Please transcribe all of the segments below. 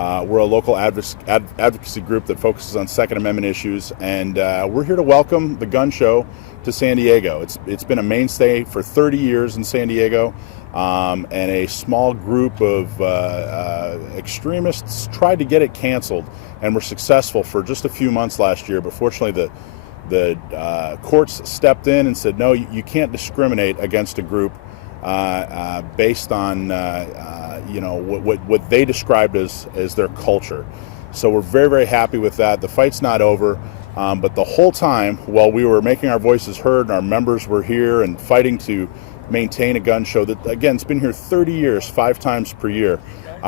We're a local advocacy group that focuses on Second Amendment issues, and we're here to welcome the gun show to San Diego. It's been a mainstay for 30 years in San Diego, and a small group of extremists tried to get it canceled and were successful for just a few months last year, but fortunately the courts stepped in and said, no, you can't discriminate against a group based on what they described as their culture. So we're very, very happy with that. The fight's not over, but the whole time while we were making our voices heard and our members were here and fighting to maintain a gun show that, again, it's been here 30 years, 5 times per year,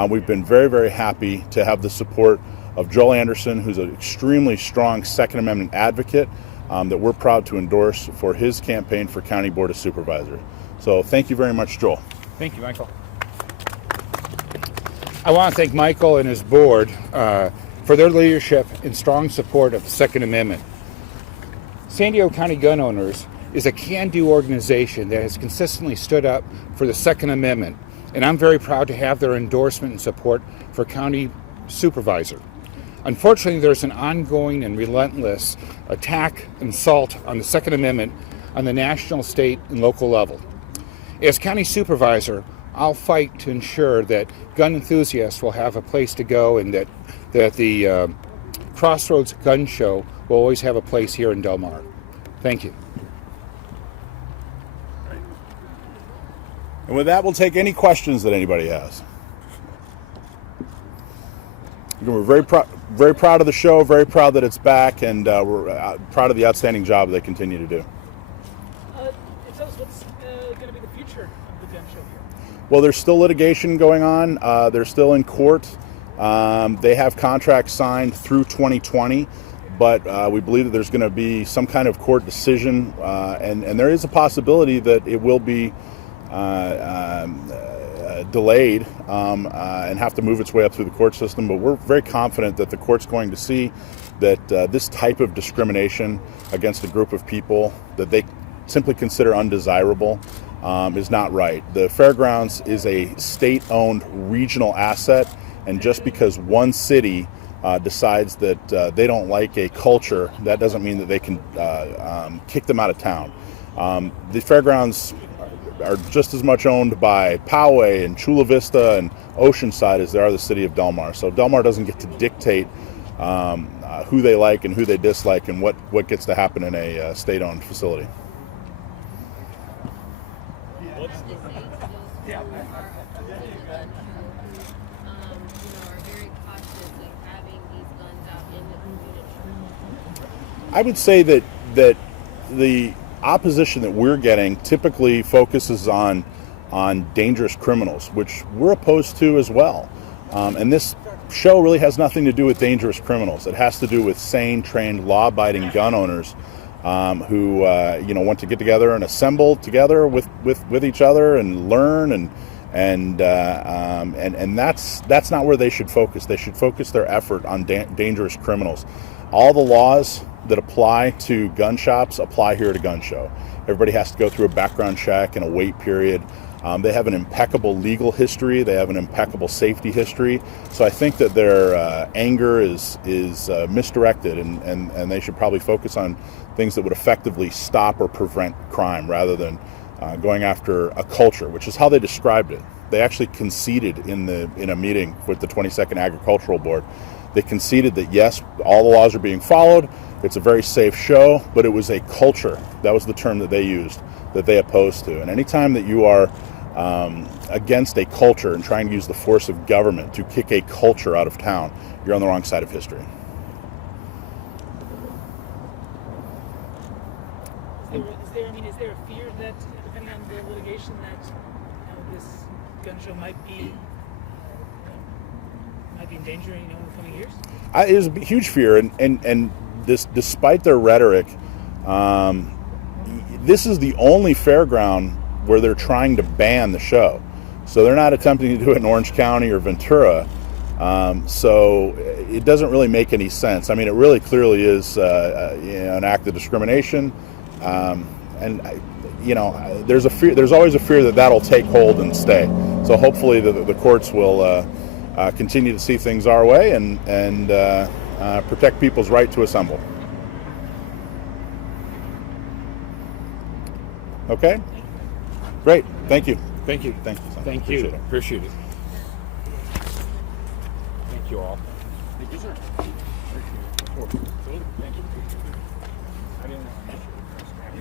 we've been very, very happy to have the support of Joel Anderson, who's an extremely strong Second Amendment advocate that we're proud to endorse for his campaign for County Board of Supervisors. So thank you very much, Joel. Thank you, Michael. I want to thank Michael and his board for their leadership and strong support of the Second Amendment. San Diego County Gun Owners is a can-do organization that has consistently stood up for the Second Amendment, and I'm very proud to have their endorsement and support for County Supervisor. Unfortunately, there's an ongoing and relentless attack and assault on the Second Amendment on the national, state, and local level. As County Supervisor, I'll fight to ensure that gun enthusiasts will have a place to go and that the Crossroads Gun Show will always have a place here in Del Mar. Thank you. And with that, we'll take any questions that anybody has. We're very proud of the show, very proud that it's back, and we're proud of the outstanding job they continue to do. Tell us what's going to be the future of the gun show here. Well, there's still litigation going on. They're still in court. They have contracts signed through 2020, but we believe that there's going to be some kind of court decision, and there is a possibility that it will be delayed and have to move its way up through the court system. But we're very confident that the court's going to see that this type of discrimination against a group of people that they simply consider undesirable is not right. The fairgrounds is a state-owned regional asset, and just because one city decides that they don't like a culture, that doesn't mean that they can kick them out of town. The fairgrounds are just as much owned by Poway and Chula Vista and Oceanside as they are the city of Del Mar. So Del Mar doesn't get to dictate who they like and who they dislike and what gets to happen in a state-owned facility. I would say that the opposition that we're getting typically focuses on dangerous criminals, which we're opposed to as well. And this show really has nothing to do with dangerous criminals. It has to do with sane, trained, law-abiding gun owners who want to get together and assemble together with each other and learn and that's not where they should focus. They should focus their effort on dangerous criminals. All the laws that apply to gun shops apply here at a gun show. Everybody has to go through a background check and a wait period. They have an impeccable legal history. They have an impeccable safety history. So I think that their anger is misdirected, and they should probably focus on things that would effectively stop or prevent crime rather than going after a culture, which is how they described it. They actually conceded in a meeting with the 22nd Agricultural Board. They conceded that yes, all the laws are being followed. It's a very safe show, but it was a culture. That was the term that they used, that they opposed to. And anytime that you are against a culture and trying to use the force of government to kick a culture out of town, you're on the wrong side of history. Is there a fear that, depending on the litigation, that this gun show might be in danger in the coming years? It is a huge fear, and this, despite their rhetoric, this is the only fairground where they're trying to ban the show. So they're not attempting to do it in Orange County or Ventura. So it doesn't really make any sense. I mean, it really clearly is an act of discrimination. There's a fear. There's always a fear that that'll take hold and stay. So hopefully the courts will continue to see things our way and protect people's right to assemble. Okay? Great. Thank you. Thank you. Thank you. Thank Appreciate you. it. Appreciate it. Thank you all. Thank you, sir.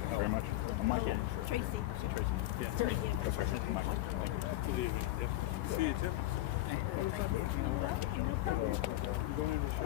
Very much. I'm Michael. Tracy. Yeah. Tracy. That's right. Michael. See you, Tim. No problem. You going in the show?